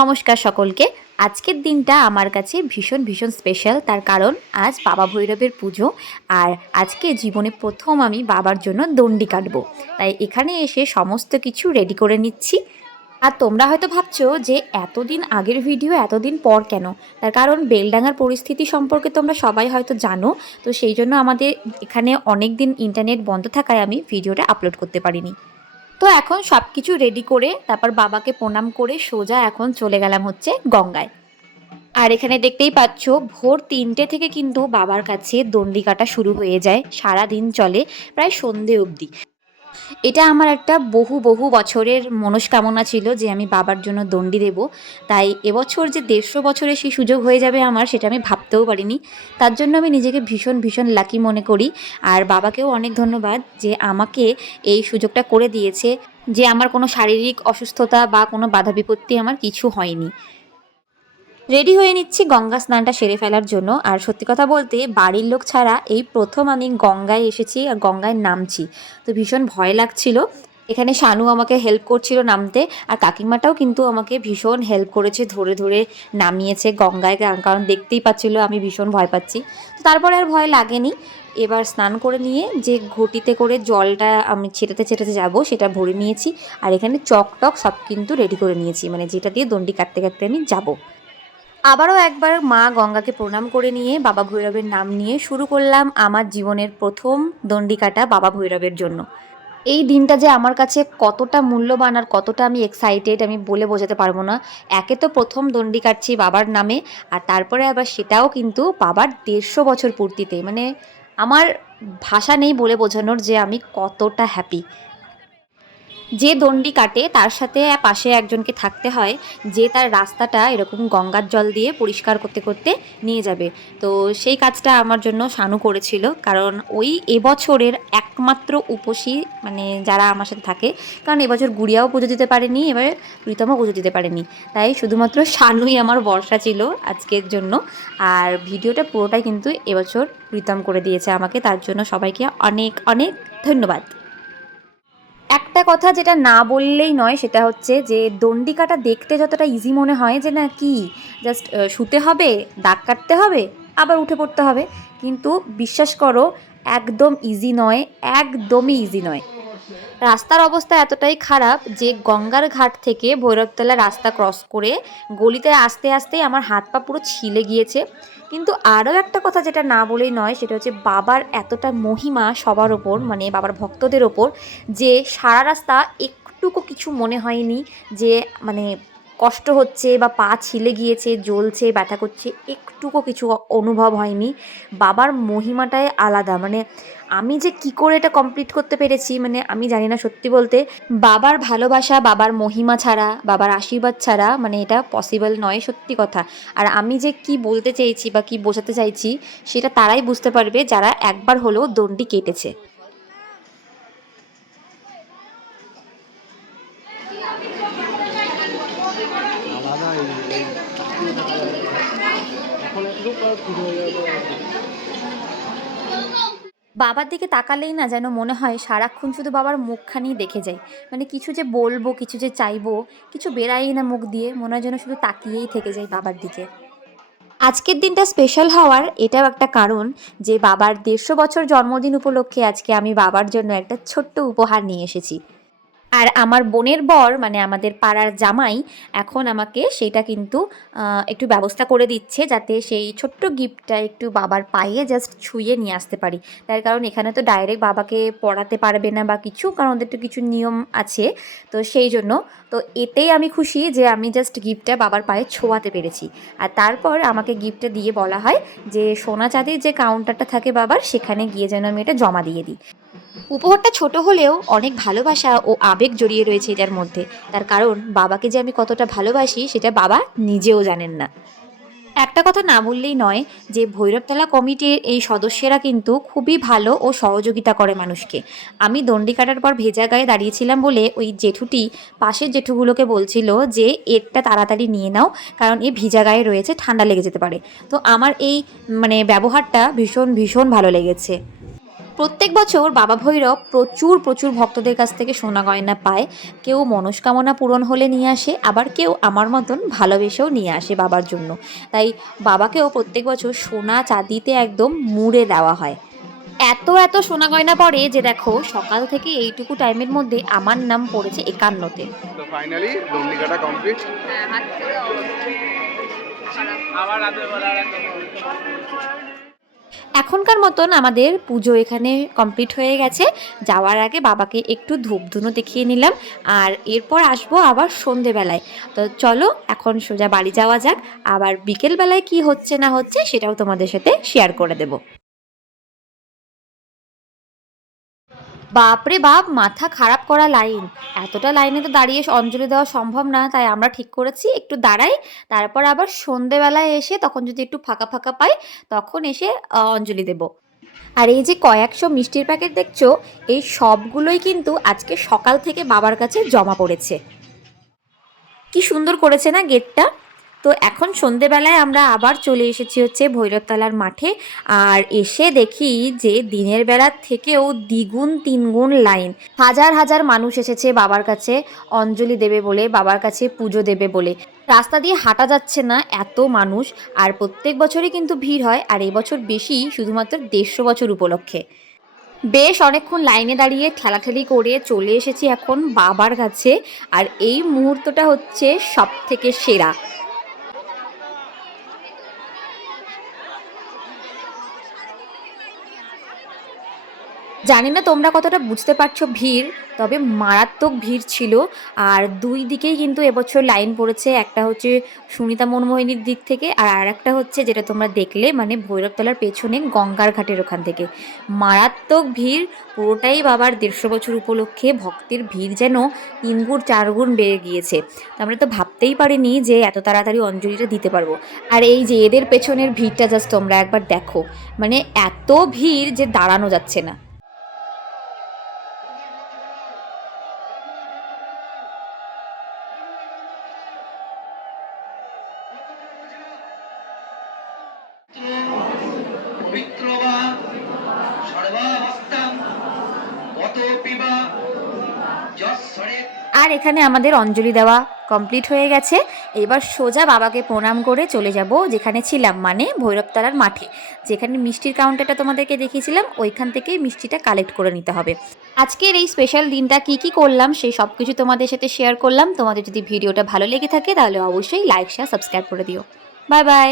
নমস্কার সকলকে। আজকের দিনটা আমার কাছে ভীষণ ভীষণ স্পেশাল তার কারণ, আজ বাবা ভৈরবের পুজো আর আজকে জীবনে প্রথম আমি বাবার জন্য দণ্ডি কাটবো। তাই এখানে এসে সমস্ত কিছু রেডি করে নিচ্ছি। আর তোমরা হয়তো ভাবছ যে এতদিন আগের ভিডিও এতদিন পর কেন? তার কারণ, বেলডাঙ্গার পরিস্থিতি সম্পর্কে তোমরা সবাই হয়তো জানো। তো সেই জন্য আমাদের এখানে অনেক দিন ইন্টারনেট বন্ধ থাকায় আমি ভিডিওটা আপলোড করতে পারিনি। তো এখন সব কিছু রেডি করে তারপর বাবাকে প্রণাম করে সোজা এখন চলে গেলাম হচ্ছে গঙ্গায়। আর এখানে দেখতেই পাচ্ছ, ভোর তিনটে থেকে কিন্তু বাবার কাছে দণ্ডিকাটা শুরু হয়ে যায়। সারা দিন চলে, প্রায় সন্ধে অবধি। এটা আমার একটা বহু বহু বছরের মনস্কামনা ছিল যে আমি বাবার জন্য দণ্ডি দেব। তাই এবছর যে দেড়শো বছরে সেই সুযোগ হয়ে যাবে আমার, সেটা আমি ভাবতেও পারিনি। তার জন্য আমি নিজেকে ভীষণ ভীষণ লাকি মনে করি। আর বাবাকেও অনেক ধন্যবাদ যে আমাকে এই সুযোগটা করে দিয়েছে যে আমার কোনো শারীরিক অসুস্থতা বা কোনো বাধা বিপত্তি আমার কিছু হয়নি। রেডি হয়ে নিচ্ছি গঙ্গা স্নানটা সেরে ফেলার জন্য। আর সত্যি কথা বলতে, বাড়ির লোক ছাড়া এই প্রথম আমি গঙ্গায় এসেছি আর গঙ্গায় নামছি। তো ভীষণ ভয় লাগছিল। এখানে শানু আমাকে হেল্প করছিল নামতে আর কাকিমাটাও কিন্তু আমাকে ভীষণ হেল্প করেছে, ধরে ধরে নামিয়েছে গঙ্গায়। কারণ- দেখতেই পাচ্ছিল আমি ভীষণ ভয় পাচ্ছি। তো তারপরে আর ভয় লাগেনি। এবার স্নান করে নিয়ে যে ঘটিতে করে জলটা আমি ছেটাতে ছেটাতে যাব, সেটা ভরে নিয়েছি। আর এখানে চক টক সব কিন্তু রেডি করে নিয়েছি। মানে যেটা দিয়ে দণ্ডি কাটতে কাটতে আমি যাব। আবারও একবার মা গঙ্গাকে প্রণাম করে নিয়ে বাবা ভৈরবের নাম নিয়ে শুরু করলাম আমার জীবনের প্রথম দণ্ডি কাটা বাবা ভৈরবের জন্য। এই দিনটা যে আমার কাছে কতটা মূল্যবান আর কতটা আমি এক্সাইটেড আমি বলে বোঝাতে পারব না। একে তো প্রথম দণ্ডি কাটছি বাবার নামে, আর তারপরে আবার সেটাও কিন্তু বাবার দেড়শো বছর পূর্তিতে। মানে আমার ভাষা নেই বলে বোঝানোর যে আমি কতটা হ্যাপি যে দণ্ডি কাটে, তার সাথে পাশে একজনকে থাকতে হয়, যে তার রাস্তাটা এরকম গঙ্গার জল দিয়ে পরিষ্কার করতে করতে নিয়ে যাবে। তো সেই কাজটা আমার জন্য শানু করেছিল, কারণ ওই এবছরের একমাত্র উপসী মানে যারা আমার সাথে থাকে, কারণ এবছর গুড়িয়াও পুজো দিতে পারেনি, এবার প্রীতমও পুজো দিতে পারেনি। তাই শুধুমাত্র শানুই আমার বর্ষা ছিল আজকের জন্য, আর ভিডিওটা পুরোটাই কিন্তু এবছর প্রীতম করে দিয়েছে আমাকে, তার জন্য সবাইকে অনেক অনেক ধন্যবাদ। একটা কথা যেটা না বললেই নয়, সেটা হচ্ছে যে দণ্ডি কাটা দেখতে যতটা ইজি মনে হয় যে না কি জাস্ট শুতে হবে দাগ কাটতে হবে, আবার উঠে পড়তে হবে। কিন্তু বিশ্বাস করো, একদম ইজি নয়, একদমই ইজি নয়। রাস্তার অবস্থা এতটাই খারাপ যে গঙ্গার ঘাট থেকে ভৈরবতলা রাস্তা ক্রস করে গলিতে আসতে আসতে আমার হাত পা পুরো ছিলে গিয়েছে। কিন্তু আরও একটা কথা যেটা না বলেই নয়, সেটা হচ্ছে বাবার এতটা মহিমা সবার ওপর মানে বাবার ভক্তদের ওপর, যে সারা রাস্তা একটুকু কিছু মনে হয়নি, যে মানে কষ্ট হচ্ছে বা পা ছিলে গিয়েছে, জ্বলছে, ব্যথা করছে, একটুকু কিছু অনুভব হয়নি। বাবার মহিমাটাই আলাদা। মানে আমি যে কি করে এটা কমপ্লিট করতে পেরেছি মানে আমি জানি না সত্যি বলতে। বাবার ভালোবাসা, বাবার মহিমা ছাড়া, বাবার আশীর্বাদ ছাড়া মানে এটা পসিবল নয় সত্যি কথা। আর আমি যে কি বলতে চেয়েছি বা কি বোঝাতে চাইছি, সেটা তারাই বুঝতে পারবে যারা একবার হলেও দণ্ডি কেটেছে। বাবার দিকে তাকালেই না যেন মনে হয় সারাক্ষণ শুধু বাবার মুখখানি দেখে যাই। মানে কিছু যে বলব, কিছু যে চাইব, কিছু বেরাই না মুখ দিয়ে, মনে হয় যেন শুধু তাকিয়েই থেকে যাই বাবার দিকে। আজকের দিনটা স্পেশাল হওয়ার এটাও একটা কারণ যে বাবার দেড়শো বছর জন্মদিন উপলক্ষে আজকে আমি বাবার জন্য একটা ছোট্ট উপহার নিয়ে এসেছি। আর আমার বোনের বর মানে আমাদের পাড়ার জামাই, এখন আমাকে সেটা কিন্তু একটু ব্যবস্থা করে দিচ্ছে যাতে সেই ছোট্ট গিফটটা একটু বাবার পায়ে জাস্ট ছুঁয়ে নিয়ে আসতে পারি। তার কারণ এখানে তো ডাইরেক্ট বাবাকে পড়াতে পারবে না বা কিছু, কারণ ওদের তো কিছু নিয়ম আছে। তো সেই জন্য, তো এতেই আমি খুশি যে আমি জাস্ট গিফটটা বাবার পায়ে ছোঁয়াতে পেরেছি। আর তারপর আমাকে গিফটটা দিয়ে বলা হয় যে, সোনা চাঁদির যে কাউন্টারটা থাকে বাবার, সেখানে গিয়ে যেন আমি এটা জমা দিয়ে দিই। উপহারটা ছোট হলেও অনেক ভালোবাসা ও আবেগ জড়িয়ে রয়েছে এটার মধ্যে। তার কারণ, বাবাকে যে আমি কতটা ভালোবাসি, সেটা বাবা নিজেও জানেন না। একটা কথা না বললেই নয় যে ভৈরবতলা কমিটির এই সদস্যরা কিন্তু খুবই ভালো ও সহযোগিতা করে মানুষকে। আমি দণ্ডি কাটার পর ভেজা গায়ে দাঁড়িয়েছিলাম বলে ওই জেঠুটি পাশের জেঠুগুলোকে বলছিল যে, এরটা তাড়াতাড়ি নিয়ে নাও, কারণ এ ভিজা গায়ে রয়েছে, ঠান্ডা লেগে যেতে পারে। তো আমার এই মানে ব্যবহারটা ভীষণ ভীষণ ভালো লেগেছে। প্রত্যেক বছর বাবা ভৈরব প্রচুর প্রচুর ভক্তদের কাছ থেকে সোনা গয়না পায়। কেউ মনস্কামনা পূরণ হলে নিয়ে আসে আবার কেউ আমার মতন ভালোবেসেও নিয়ে আসে বাবার জন্য। তাই বাবাকেও প্রত্যেক বছর সোনা চাঁদিতে একদম মুড়ে দেওয়া হয়। এত এত সোনা গয়না পড়ে যে দেখো সকাল থেকে এইটুকু টাইমের মধ্যে আমার নাম পড়েছে একান্নতে। তো ফাইনালি দণ্ডিকাটা কমপ্লিট এখনকার মতন আমাদের পুজো এখানে কমপ্লিট হয়ে গেছে। যাওয়ার আগে বাবাকে একটু ধূপধুনো দেখিয়ে নিলাম আর এরপর আসব আবার সন্ধেবেলায়। তো চলো, এখন সোজা বাড়ি যাওয়া যাক। আবার বিকেলবেলায় কি হচ্ছে না হচ্ছে সেটাও তোমাদের সাথে শেয়ার করে দেব। বাপরে বাপ, মাথা খারাপ করা লাইন। এতটা লাইনে তো দাঁড়িয়ে অঞ্জলি দেওয়া সম্ভব না, তাই আমরা ঠিক করেছি, একটু দাঁড়াই, তারপর আবার সন্ধেবেলায় এসে তখন যদি একটু ফাঁকা ফাঁকা পাই, তখন এসে অঞ্জলি দেব। আর এই যে কয়েকশো মিষ্টির প্যাকেট দেখছ, এই সবগুলোই কিন্তু আজকে সকাল থেকে বাবার কাছে জমা পড়েছে। কি সুন্দর করেছে না গেটটা? তো এখন সন্ধেবেলায় আমরা আবার চলে এসেছি হচ্ছে ভৈরবতলার মাঠে। আর এসে দেখি যে দিনের বেলার থেকেও দ্বিগুণ, তিনগুণ লাইন। হাজার হাজার মানুষ এসেছে বাবার কাছে অঞ্জলি দেবে বলে, বাবার কাছে পুজো দেবে বলে। রাস্তা দিয়ে হাঁটা যাচ্ছে না এত মানুষ, আর প্রত্যেক বছরই কিন্তু ভিড় হয়, আর এবছর বেশি শুধুমাত্র দেড়শো বছর উপলক্ষে। বেশ অনেকক্ষণ লাইনে দাঁড়িয়ে ঠেলাঠেলি করে চলে এসেছি এখন বাবার কাছে, আর এই মুহূর্তটা হচ্ছে সব থেকে সেরা। জানি না তোমরা কতটা বুঝতে পারছ ভিড়, তবে মারাত্মক ভিড় ছিল। আর দুই দিকেই কিন্তু এবছর লাইন পড়েছে, একটা হচ্ছে সুনিতা মনমোহিনীর দিক থেকে, আর আরেকটা হচ্ছে যেটা তোমরা দেখলে মানে ভৈরবতলার পেছনে গঙ্গার ঘাটের ওখান থেকে। মারাত্মক ভিড়, পুরোটাই বাবার দেড়শো বছর উপলক্ষে ভক্তের ভিড় যেন তিনগুণ, চারগুণ বেড়ে গিয়েছে। আমরা তো ভাবতেই পারিনি যে এত তাড়াতাড়ি অঞ্জলিটা দিতে পারব। আর এই যে এদের পেছনের ভিড়টা জাস্ট তোমরা একবার দেখো। মানে এত ভিড় যে দাঁড়ানো যাচ্ছে না। আর এখানে আমাদের অঞ্জলি দেওয়া কমপ্লিট হয়ে গেছে। এবার সোজা বাবাকে প্রণাম করে চলে যাব যেখানে ছিলাম মানে ভৈরবতলার মাঠে। যেখানে মিষ্টির কাউন্টারটা তোমাদেরকে দেখিয়েছিলাম, ওইখান থেকেই মিষ্টিটা কালেক্ট করে নিতে হবে। আজকের এই স্পেশাল দিনটা কি কি করলাম সেই সব কিছু তোমাদের সাথে শেয়ার করলাম। তোমাদের যদি ভিডিওটা ভালো লেগে থাকে, তাহলে অবশ্যই লাইক শেয়ার সাবস্ক্রাইব করে দিও। Bye bye